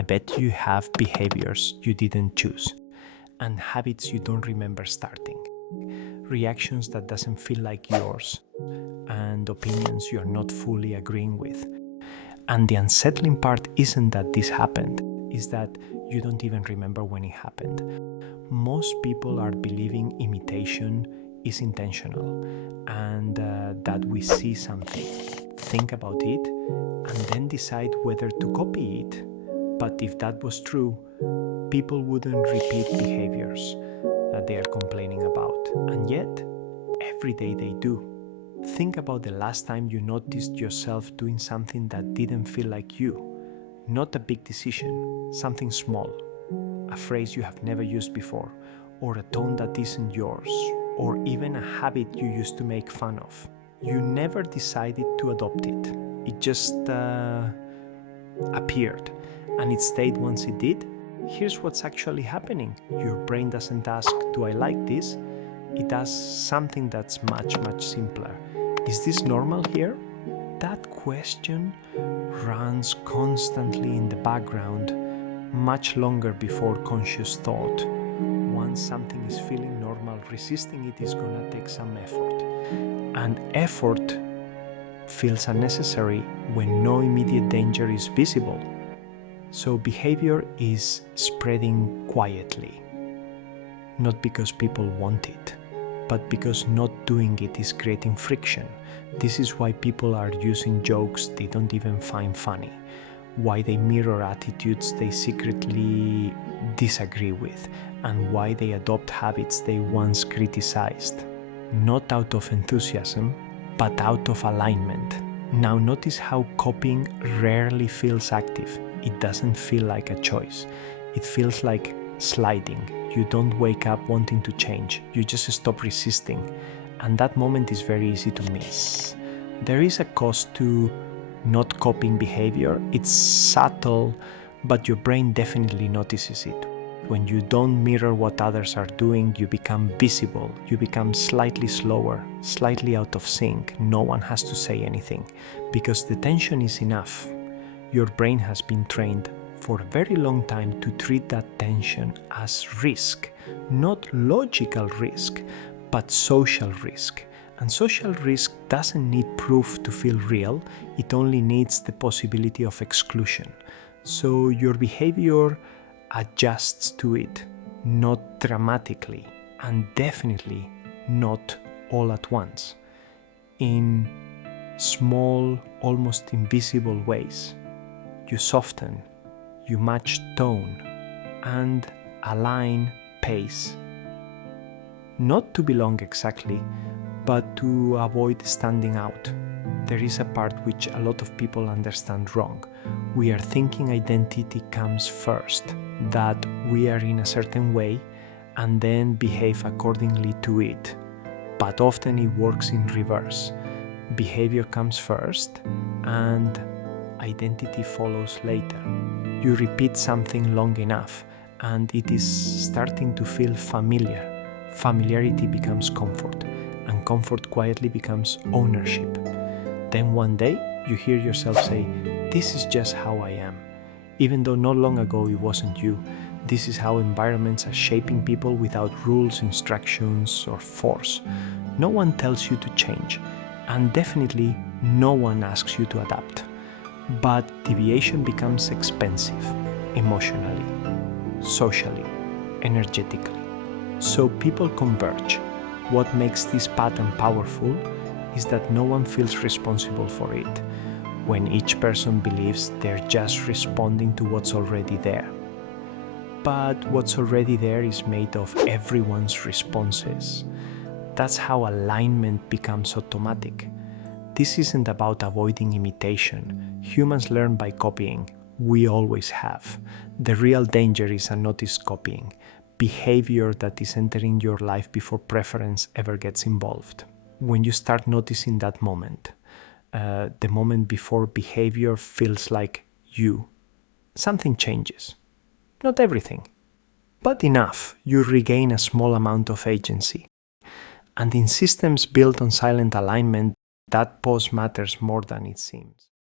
I bet you have behaviors you didn't choose and habits you don't remember starting, reactions that doesn't feel like yours, and opinions you're not fully agreeing with. And the unsettling part isn't that this happened, is that you don't even remember when it happened. Most people are believing imitation is intentional and that we see something, think about it, and then decide whether to copy it. But if that was true, people wouldn't repeat behaviors that they are complaining about. And yet, every day they do. Think about the last time you noticed yourself doing something that didn't feel like you. Not a big decision, something small, a phrase you have never used before, or a tone that isn't yours, or even a habit you used to make fun of. You never decided to adopt it. It just appeared, and it stayed once it did. Here's what's actually happening. Your brain doesn't ask, do I like this? It does something that's much, much simpler. Is this normal here? That question runs constantly in the background, much longer before conscious thought. Once something is feeling normal, resisting it is gonna take some effort. And effort feels unnecessary when no immediate danger is visible. So behavior is spreading quietly, not because people want it, but because not doing it is creating friction. This is why people are using jokes they don't even find funny, why they mirror attitudes they secretly disagree with, and why they adopt habits they once criticized. Not out of enthusiasm, but out of alignment. Now notice how copying rarely feels active. It doesn't feel like a choice. It feels like sliding. You don't wake up wanting to change. You just stop resisting. And that moment is very easy to miss. There is a cost to not copying behavior. It's subtle, but your brain definitely notices it. When you don't mirror what others are doing, you become visible. You become slightly slower, slightly out of sync. No one has to say anything because the tension is enough. Your brain has been trained for a very long time to treat that tension as risk, not logical risk, but social risk. And social risk doesn't need proof to feel real, it only needs the possibility of exclusion. So your behavior adjusts to it, not dramatically, and definitely not all at once. In small, almost invisible ways. You soften, you match tone, and align pace. Not to belong exactly, but to avoid standing out. There is a part which a lot of people understand wrong. We are thinking identity comes first, that we are in a certain way and then behave accordingly to it. But often it works in reverse. Behavior comes first and identity follows later. You repeat something long enough and it is starting to feel familiar. Familiarity becomes comfort, and comfort quietly becomes ownership. Then one day you hear yourself say, "This is just how I am." Even though not long ago it wasn't you. This is how environments are shaping people without rules, instructions, or force. No one tells you to change, and definitely no one asks you to adapt. But deviation becomes expensive, emotionally, socially, energetically. So people converge. What makes this pattern powerful is that no one feels responsible for it, when each person believes they're just responding to what's already there. But what's already there is made of everyone's responses. That's how alignment becomes automatic. This isn't about avoiding imitation. Humans learn by copying. We always have. The real danger is unnoticed copying, behavior that is entering your life before preference ever gets involved. When you start noticing that moment, the moment before behavior feels like you, something changes. Not everything, but enough. You regain a small amount of agency. And in systems built on silent alignment, that pause matters more than it seems.